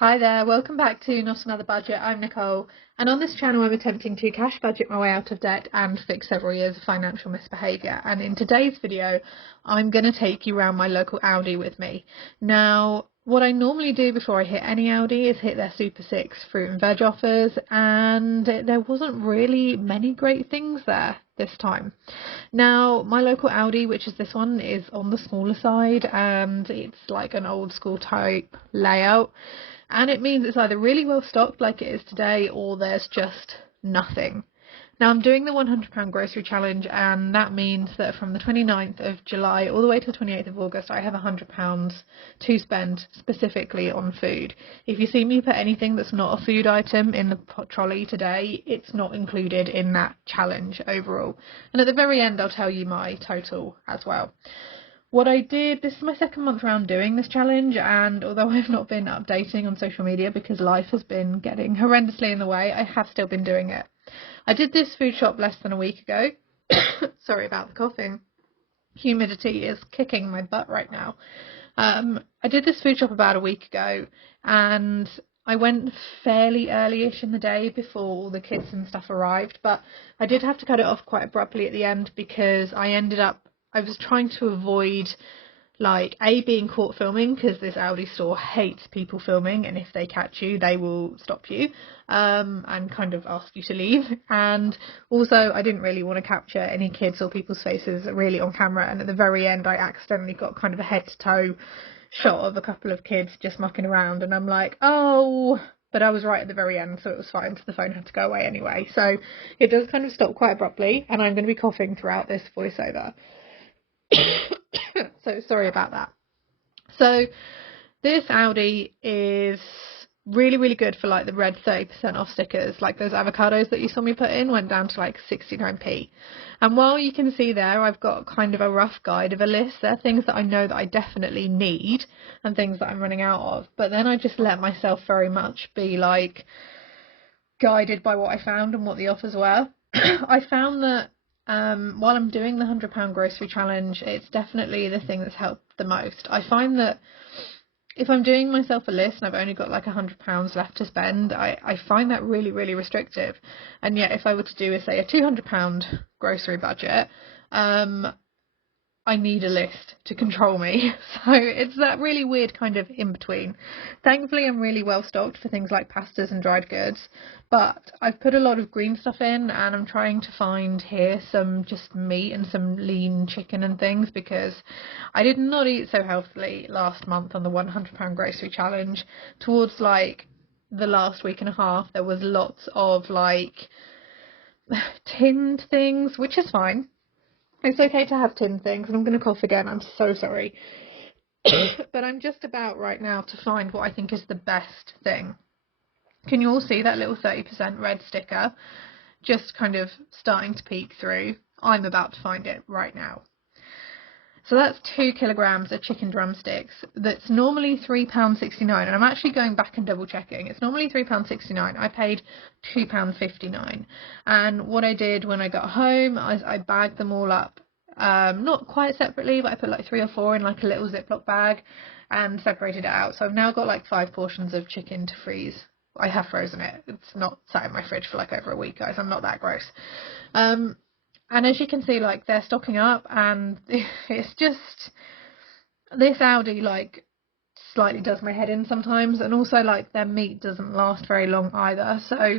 Hi there, welcome back to Not Another Budget. I'm Nicole, and on this channel I'm attempting to cash budget my way out of debt and fix several years of financial misbehaviour. And in today's video, I'm going to take you around my local Aldi with me. Now, what I normally do before I hit any Aldi is hit their Super 6 fruit and veg offers, and there wasn't really many great things there this time. Now, my local Aldi, which is this one, is on the smaller side, and it's like an old school type layout. And it means it's either really well stocked like it is today, or there's just nothing. Now, I'm doing the £100 grocery challenge, and that means that from the 29th of July all the way to the 28th of August I have £100 to spend specifically on food. If you see me put anything that's not a food item in the trolley today, it's not included in that challenge overall. And at the very end I'll tell you my total as well. What I did, this is my second month round doing this challenge, and although I've not been updating on social media because life has been getting horrendously in the way, I have still been doing it. I did this food shop less than a week ago. Sorry about the coughing. Humidity is kicking my butt right now. I did this food shop about a week ago, and I went fairly early-ish in the day before all the kids and stuff arrived, but I did have to cut it off quite abruptly at the end because I was trying to avoid, like, being caught filming, because this Aldi store hates people filming, and if they catch you they will stop you and kind of ask you to leave. And also I didn't really want to capture any kids or people's faces really on camera, and at the very end I accidentally got kind of a head to toe shot of a couple of kids just mucking around, and I'm like, oh, but I was right at the very end, so it was fine, so the phone had to go away anyway. So it does kind of stop quite abruptly, and I'm going to be coughing throughout this voiceover. So sorry about that. So this Aldi is really good for like the red 30% off stickers. Like those avocados that you saw me put in went down to like 69p. And while you can see there I've got kind of a rough guide of a list, there are things that I know that I definitely need and things that I'm running out of, but then I just let myself very much be like guided by what I found and what the offers were. I found that while I'm doing the £100 grocery challenge, it's definitely the thing that's helped the most. I find that if I'm doing myself a list and I've only got like £100 left to spend, I find that really restrictive. And yet if I were to do, say, a £200 grocery budget, I need a list to control me. So it's that really weird kind of in between. Thankfully I'm really well stocked for things like pastas and dried goods, but I've put a lot of green stuff in, and I'm trying to find here some just meat and some lean chicken and things, because I did not eat so healthily last month on the £100 grocery challenge. Towards like the last week and a half there was lots of like tinned things, which is fine. It's okay to have tinned things, and I'm going to cough again, I'm so sorry. But I'm just about right now to find what I think is the best thing. Can you all see that little 30% red sticker just kind of starting to peek through? I'm about to find it right now. So that's 2 kilograms of chicken drumsticks. That's normally £3.69, and I'm actually going back and double checking. It's normally £3.69. I paid £2.59. And what I did when I got home, I bagged them all up, not quite separately, but I put like 3 or 4 in like a little Ziploc bag and separated it out. So I've now got like 5 portions of chicken to freeze. I have frozen it. It's not sat in my fridge for like over a week, guys. I'm not that gross. And as you can see, like, they're stocking up, and it's just, this Aldi like slightly does my head in sometimes, and also like their meat doesn't last very long either. So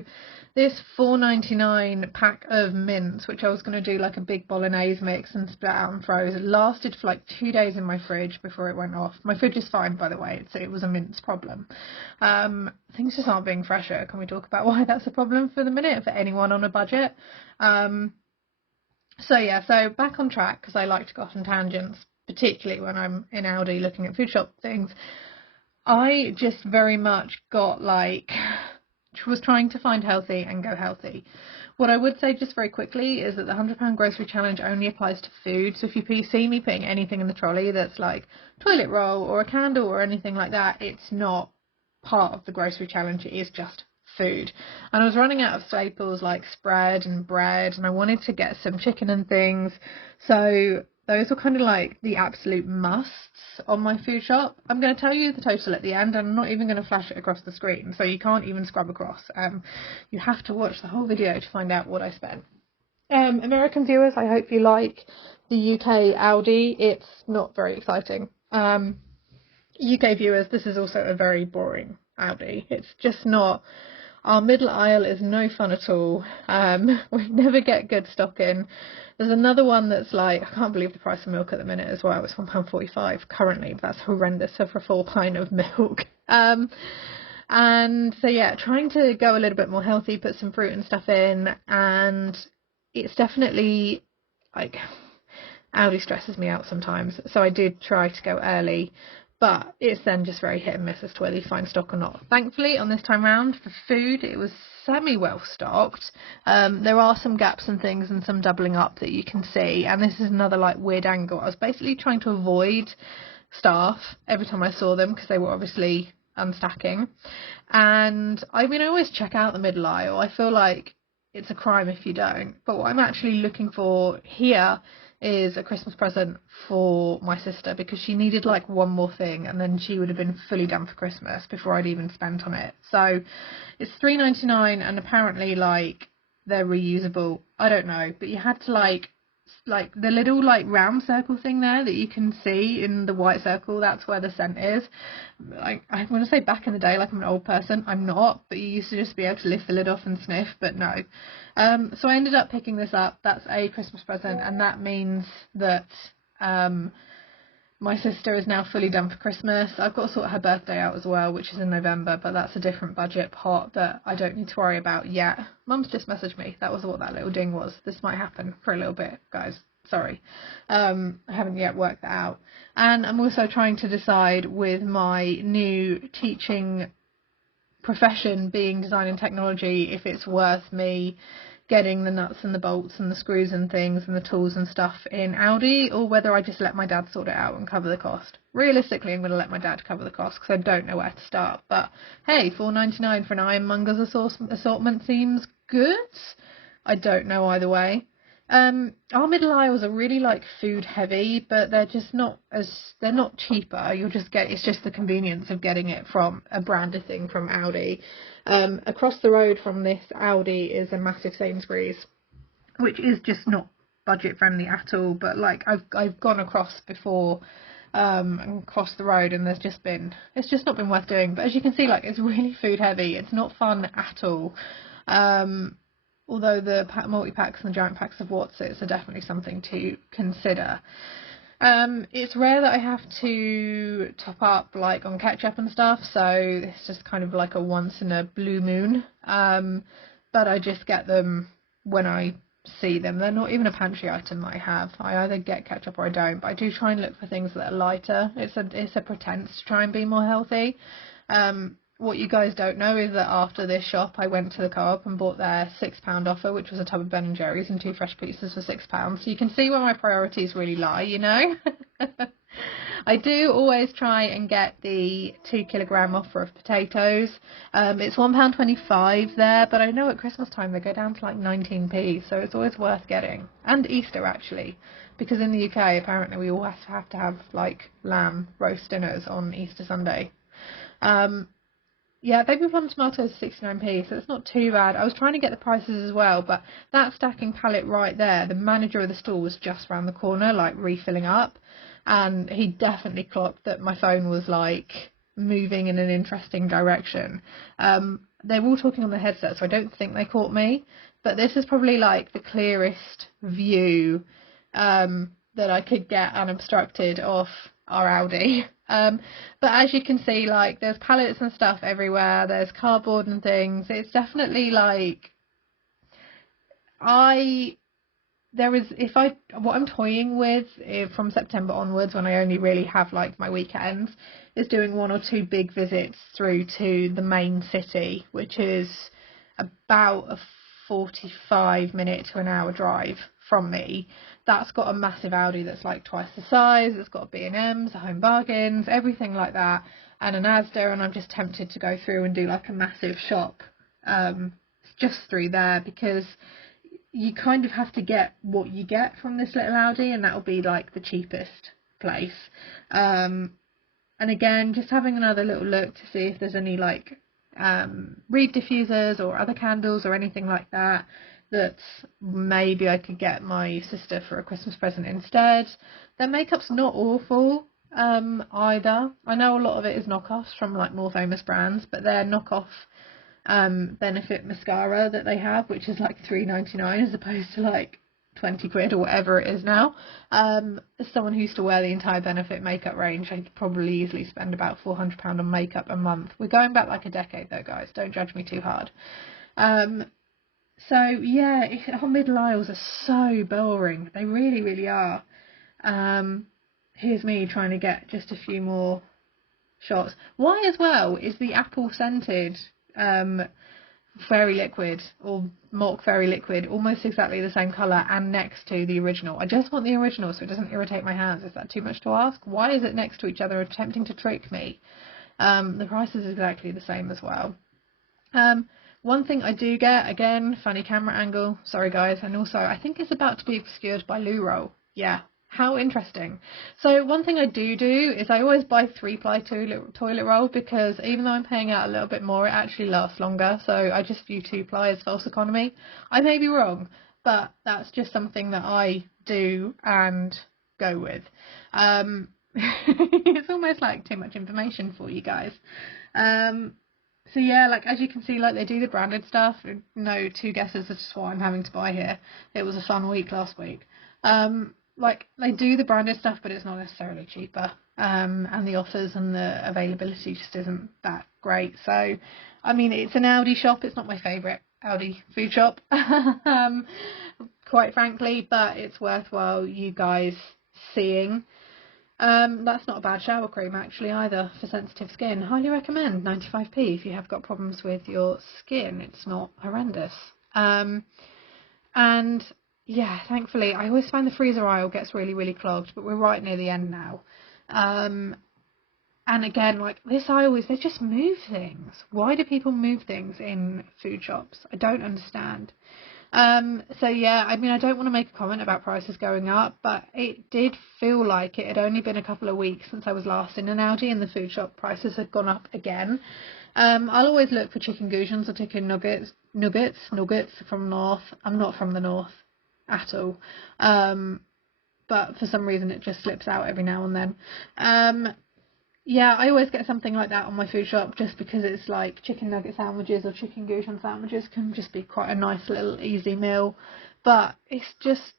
this £4.99 pack of mince, which I was going to do like a big bolognese mix and split out and froze, it lasted for like 2 days in my fridge before it went off. My fridge is fine, by the way, it was a mince problem. Things just aren't being fresher. Can we talk about why that's a problem for the minute for anyone on a budget? So yeah, so back on track, because I like to go off on tangents, particularly when I'm in Aldi looking at food shop things. I just very much got like, was trying to find healthy and go healthy. What I would say just very quickly is that the £100 grocery challenge only applies to food. So if you see me putting anything in the trolley that's like toilet roll or a candle or anything like that, it's not part of the grocery challenge. It is just food. And I was running out of staples like spread and bread, and I wanted to get some chicken and things. So Those were kind of like the absolute musts on my food shop. I'm going to tell you the total at the end, and I'm not even going to flash it across the screen, so you can't even scrub across. You have to watch the whole video to find out what I spent. American viewers, I hope you like the UK Aldi. It's not very exciting. UK viewers, this is also a very boring Aldi. It's just not. Our middle aisle is no fun at all. We never get good stock in. There's another one that's like, I can't believe the price of milk at the minute as well. It's £1.45 currently. That's horrendous for a full pint of milk. And so yeah, trying to go a little bit more healthy, put some fruit and stuff in, and it's definitely like Aldi stresses me out sometimes. So I did try to go early, but it's then just very hit and miss as to whether you find stock or not. Thankfully, on this time round, for food, it was semi-well stocked. There are some gaps and things and some doubling up that you can see. And this is another like weird angle. I was basically trying to avoid staff every time I saw them because they were obviously unstacking. And I mean, I always check out the middle aisle. I feel like it's a crime if you don't. But what I'm actually looking for here is a Christmas present for my sister, because she needed like one more thing and then she would have been fully done for Christmas before I'd even spent on it. So it's £3.99 and apparently like they're reusable. I don't know, but you had to like the little like round circle thing there that you can see in the white circle, that's where the scent is. Like, I want to say back in the day, like I'm an old person, I'm not, but you used to just be able to lift the lid off and sniff, but no. So I ended up picking this up. That's a Christmas present, and that means that my sister is now fully done for Christmas. I've got to sort her birthday out as well, which is in November, but that's a different budget pot that I don't need to worry about yet. Mum's just messaged me. That was what that little ding was. This might happen for a little bit, guys. Sorry. I haven't yet worked that out. And I'm also trying to decide with my new teaching profession being design and technology if it's worth me getting the nuts and the bolts and the screws and things and the tools and stuff in Aldi, or whether I just let my dad sort it out and cover the cost. Realistically, I'm going to let my dad cover the cost because I don't know where to start. But hey, £4.99 for an Ironmonger's assortment seems good. I don't know either way. Our middle aisles are really like food heavy, but they're just not they're not cheaper. It's just the convenience of getting it from a branded thing from Aldi. Across the road from this Aldi is a massive Sainsbury's, which is just not budget friendly at all. But like I've gone across before, across the road, and it's just not been worth doing. But as you can see, like, it's really food heavy. It's not fun at all. Although the multi-packs and the giant packs of Watsits are definitely something to consider. It's rare that I have to top up like on ketchup and stuff, so it's just kind of like a once in a blue moon. But I just get them when I see them. They're not even a pantry item that I have. I either get ketchup or I don't, but I do try and look for things that are lighter. It's a pretense to try and be more healthy. What you guys don't know is that after this shop, I went to the Co-op and bought their £6 offer, which was a tub of Ben & Jerry's and 2 fresh pizzas for £6. So you can see where my priorities really lie, you know. I do always try and get the 2 kilogram offer of potatoes. It's £1.25 there, but I know at Christmas time they go down to like 19p, so it's always worth getting. And Easter, actually, because in the UK apparently we all have to have like lamb roast dinners on Easter Sunday. Yeah, baby plum tomatoes 69p, so it's not too bad. I was trying to get the prices as well, but that stacking pallet right there, the manager of the store was just round the corner, like refilling up, and he definitely clocked that my phone was like moving in an interesting direction. They were all talking on the headset, so I don't think they caught me, but this is probably like the clearest view that I could get unobstructed off our Aldi. But as you can see, like, there's pallets and stuff everywhere, there's cardboard and things. It's definitely like what I'm toying with from September onwards, when I only really have like my weekends, is doing 1 or 2 big visits through to the main city, which is about a 45-minute to an hour drive from me. That's got a massive Aldi that's like twice the size. It's got B&M's, a Home Bargains, everything like that, and an Asda, and I'm just tempted to go through and do like a massive shop just through there, because you kind of have to get what you get from this little Aldi, and that'll be like the cheapest place. And again, just having another little look to see if there's any like reed diffusers or other candles or anything like that maybe I could get my sister for a Christmas present instead. Their makeup's not awful either. I know a lot of it is knockoffs from like more famous brands, but their knockoff Benefit mascara that they have, which is like £3.99 as opposed to like 20 quid or whatever it is now. As someone who used to wear the entire Benefit makeup range, I could probably easily spend about £400 on makeup a month. We're going back like a decade though, guys, don't judge me too hard. So yeah, our middle aisles are so boring, they really, really are. Here's me trying to get just a few more shots. Why as well is the apple scented fairy liquid or mock fairy liquid almost exactly the same colour and next to the original? I just want the original so it doesn't irritate my hands. Is that too much to ask? Why is it next to each other, attempting to trick me? The price is exactly the same as well. One thing I do get, again, funny camera angle, sorry guys, and also I think it's about to be obscured by loo roll. Yeah, how interesting. So one thing I do is I always buy 3-ply toilet roll, because even though I'm paying out a little bit more, it actually lasts longer. So I just view 2-ply as false economy. I may be wrong, but that's just something that I do and go with. It's almost like too much information for you guys. So yeah, like as you can see, like they do the branded stuff. No two guesses as to what I'm having to buy here. It was a fun week last week. Like they do the branded stuff, but it's not necessarily cheaper. And the offers and the availability just isn't that great. So, I mean, it's an Aldi shop. It's not my favourite Aldi food shop, quite frankly, but it's worthwhile you guys seeing. That's not a bad shower cream actually either for sensitive skin. Highly recommend. 95p if you have got problems with your skin. It's not horrendous. And yeah, thankfully I always find the freezer aisle gets really, really clogged, but we're right near the end now. And again, like this aisle they just move things. Why do people move things in food shops? I don't understand. So yeah, I mean, I don't want to make a comment about prices going up, but it did feel like it had only been a couple of weeks since I was last in an Aldi and the food shop prices had gone up again. I'll always look for chicken goujons or chicken nuggets from north. I'm not from the north at all. But for some reason it just slips out every now and then. Yeah, I always get something like that on my food shop just because it's like chicken nugget sandwiches or chicken goujon sandwiches can just be quite a nice little easy meal. But it's just...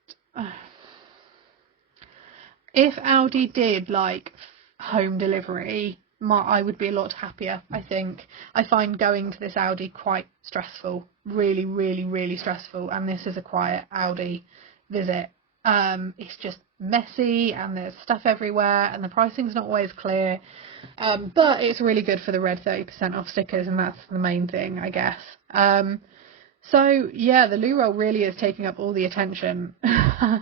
if Aldi did like home delivery, I would be a lot happier, I think. I find going to this Aldi quite stressful. Really, really, really stressful. And this is a quiet Aldi visit. It's just messy and there's stuff everywhere and the pricing's not always clear, but it's really good for the red 30% off stickers, and that's the main thing, I guess. So yeah, the loo roll really is taking up all the attention. I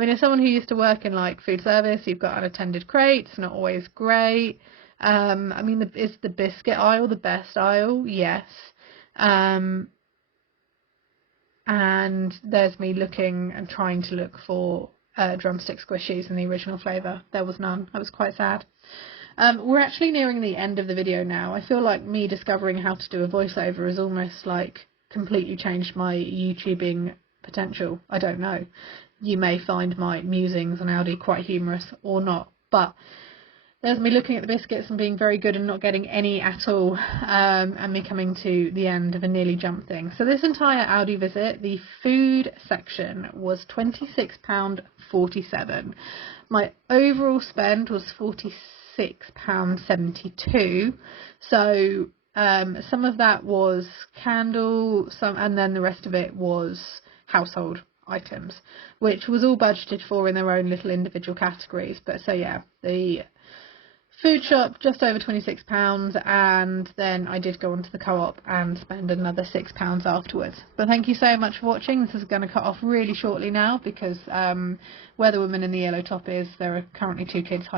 mean, as someone who used to work in like food service, you've got unattended crates, not always great. I mean, is the biscuit aisle the best aisle? Yes. And there's me looking and trying to look for drumstick squishies in the original flavour. There was none. I was quite sad. We're actually nearing the end of the video now. I feel like me discovering how to do a voiceover has almost like completely changed my YouTubing potential. I don't know. You may find my musings on Aldi quite humorous or not, but there's me looking at the biscuits and being very good and not getting any at all, and me coming to the end of a nearly jump thing. So this entire Aldi visit, the food section was £26.47. My overall spend was £46.72. So some of that was candle, and then the rest of it was household items, which was all budgeted for in their own little individual categories. But so yeah, the food shop just over £26, and then I did go onto the co-op and spend another £6 afterwards. But thank you so much for watching. This is going to cut off really shortly now because where the woman in the yellow top is, there are currently 2 kids hiding